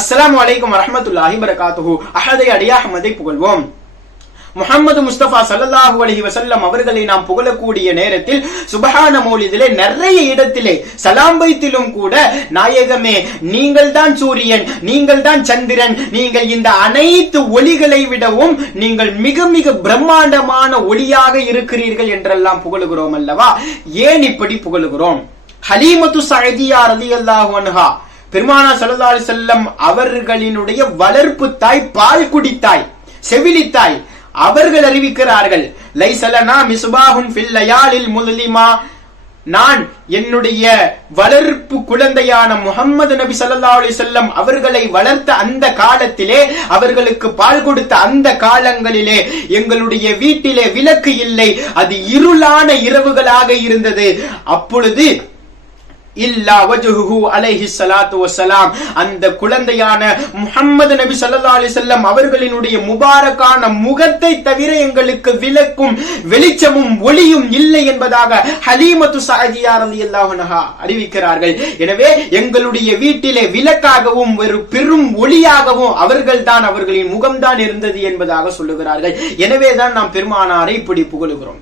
அஸ்ஸலாமு அலைக்கும் வரஹ்மத்துல்லாஹி வபரகாத்துஹு. அஹதை அடி அஹ்மதை புகழ்வோம். முஹம்மது முஸ்தபா ஸல்லல்லாஹு அலைஹி வஸல்லம் அவர்களை நாம் புகழக்கூடிய நேரத்தில் சுப்ஹான மௌலிதிலே நிறைய இடத்திலே சலாம் வைத்திலும் கூட நாயகமே நீங்கள் தான் சூரியன், நீங்கள் தான் சந்திரன், நீங்கள் இந்த அனைத்து ஒளிகளை விடவும் நீங்கள் மிக மிக பிரம்மாண்டமான ஒளியாக இருக்கிறீர்கள் என்றெல்லாம் புகழுகிறோம் அல்லவா? ஏன் இப்படி புகழுகிறோம்? ஹலீமத்து ஸஅதியா ரலியல்லாஹு அன்ஹா பெருமானார் ஸல்லல்லாஹு அலைஹி வஸல்லம் அவர்களினுடைய வளர்ப்பு தாய், பால் குடித்தாய், செவிலித்தாய், அவர்கள் அறிவிக்கிறார்கள், லைஸலனா மிஸ்பாஹுன் ஃபில் லயாலில் முஸ்லிமா, நான் என்னுடைய வளர்ப்பு குழந்தையான முஹம்மது நபி ஸல்லல்லாஹு அலைஹி வஸல்லம் அவர்களை வளர்த்த அந்த காலத்திலே, அவர்களுக்கு பால் கொடுத்த அந்த காலங்களிலே எங்களுடைய வீட்டிலே விளக்கு இல்லை, அது இருளான இரவுகளாக இருந்தது. அப்பொழுது இல்லா வஜ்ஹுஹு அலைஹி ஸலாத்து வஸ்ஸலாம், அந்த குழந்தையான முஹம்மது நபி ஸல்லல்லாஹு அலைஹி வஸல்லம் அவர்களினுடைய முபாரக்கான முகத்தை தவிர எங்களுக்கு விளக்கும் வெளிச்சமும் ஒளியும் இல்லை என்பதாக ஹலீமத்து ஸஅதியா ரலியல்லாஹு அன்ஹா அறிவிக்கிறார்கள். எனவே எங்களுடைய வீட்டிலே விளக்காகவும் ஒரு பெரும் ஒளியாகவும் அவர்களின் முகம்தான் இருந்தது என்பதாக சொல்லுகிறார்கள். எனவேதான் நாம் பெருமானாரை இப்படி புகழுகிறோம்.